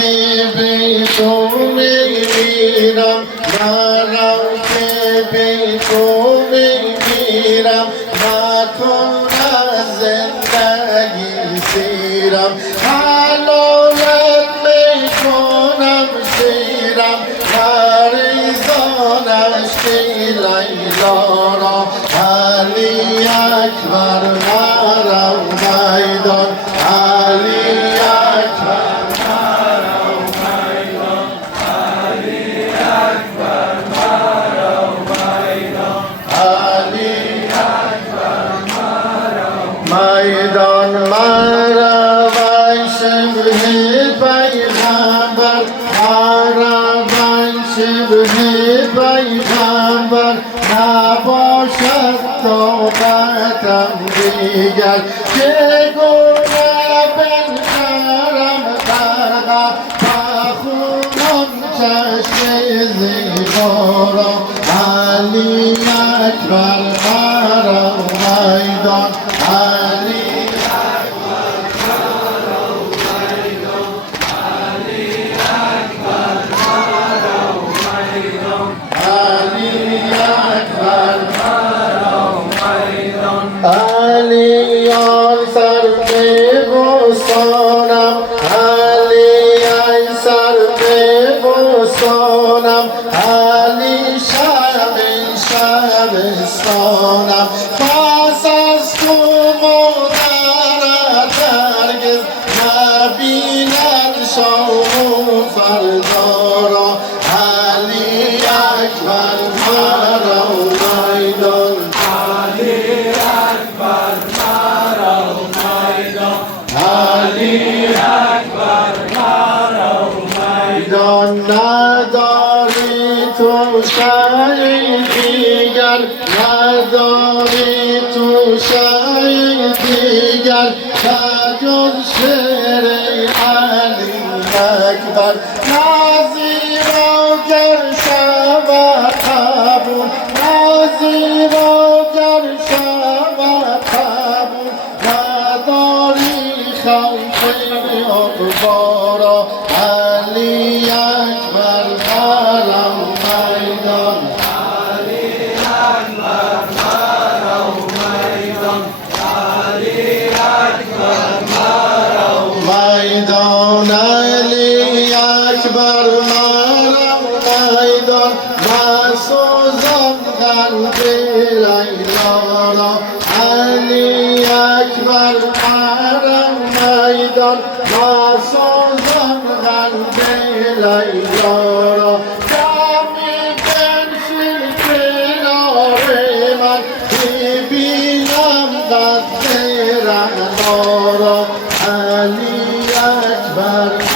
که بی تو میمیرم منم که بی تو میمیرم نکن از زندگی سیرم حلالت میکنم شیرم مریضانش که لیلا را علی اکبر مرا میدان علی اکبر میدان مرا وای شبه پیغمبر مرا وای شبه پیغمبر نباشد طاقتم دیگر که گونه بنگرم غرق بخونم چشم زیبا را علی اکبر مرا میدان علی علی آن سر به بستانم علی ای سر به بستانم علی شبستانم پس از تو مادرت هرگز نبیند شام و فردا را علی اکبر مرا میدان علی اکبر مرا میدان نداری تو شیء دیگر نداری تو شیء دیگر جز شعر علی اکبر نظیرا گر شود قبول نظیرا گر شود قبول نداری خلق اقبارا علی اکبر مرا میدان علی اکبر مرا میدان علی اکبر مرا میدان علی اکبر مرا میدان مسوزم قلب لیلا را علی اکبر مرا میدان مسوزم قلب لیلا را کمی بنشین کنار من ببینم قد رعنا را علی اکبر